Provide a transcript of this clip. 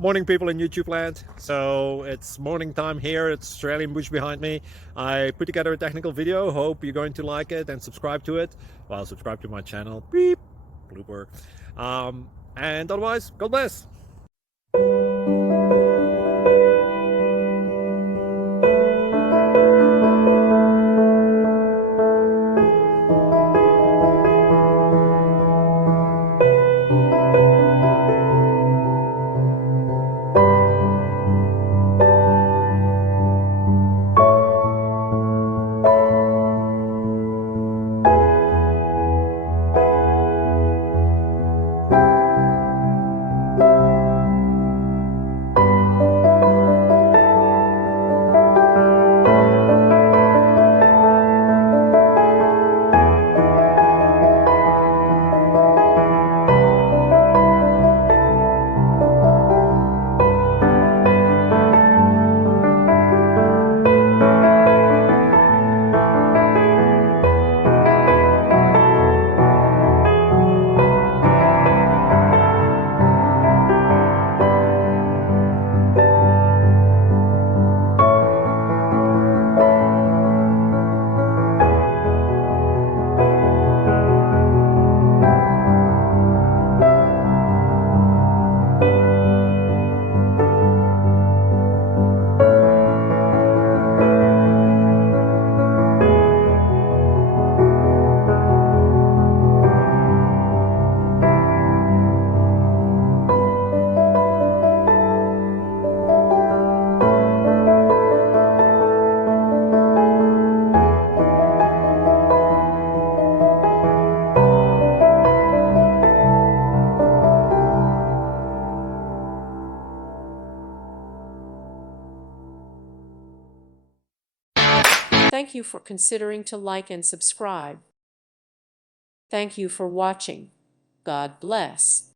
Morning, people in YouTube land. So it's morning time here. It's Australian bush behind me. I put together a technical video. Hope you're going to like it and subscribe to it. Well, subscribe to my channel. Beep. Blooper. And otherwise, God bless. Thank you for considering to like and subscribe. Thank you for watching. God bless.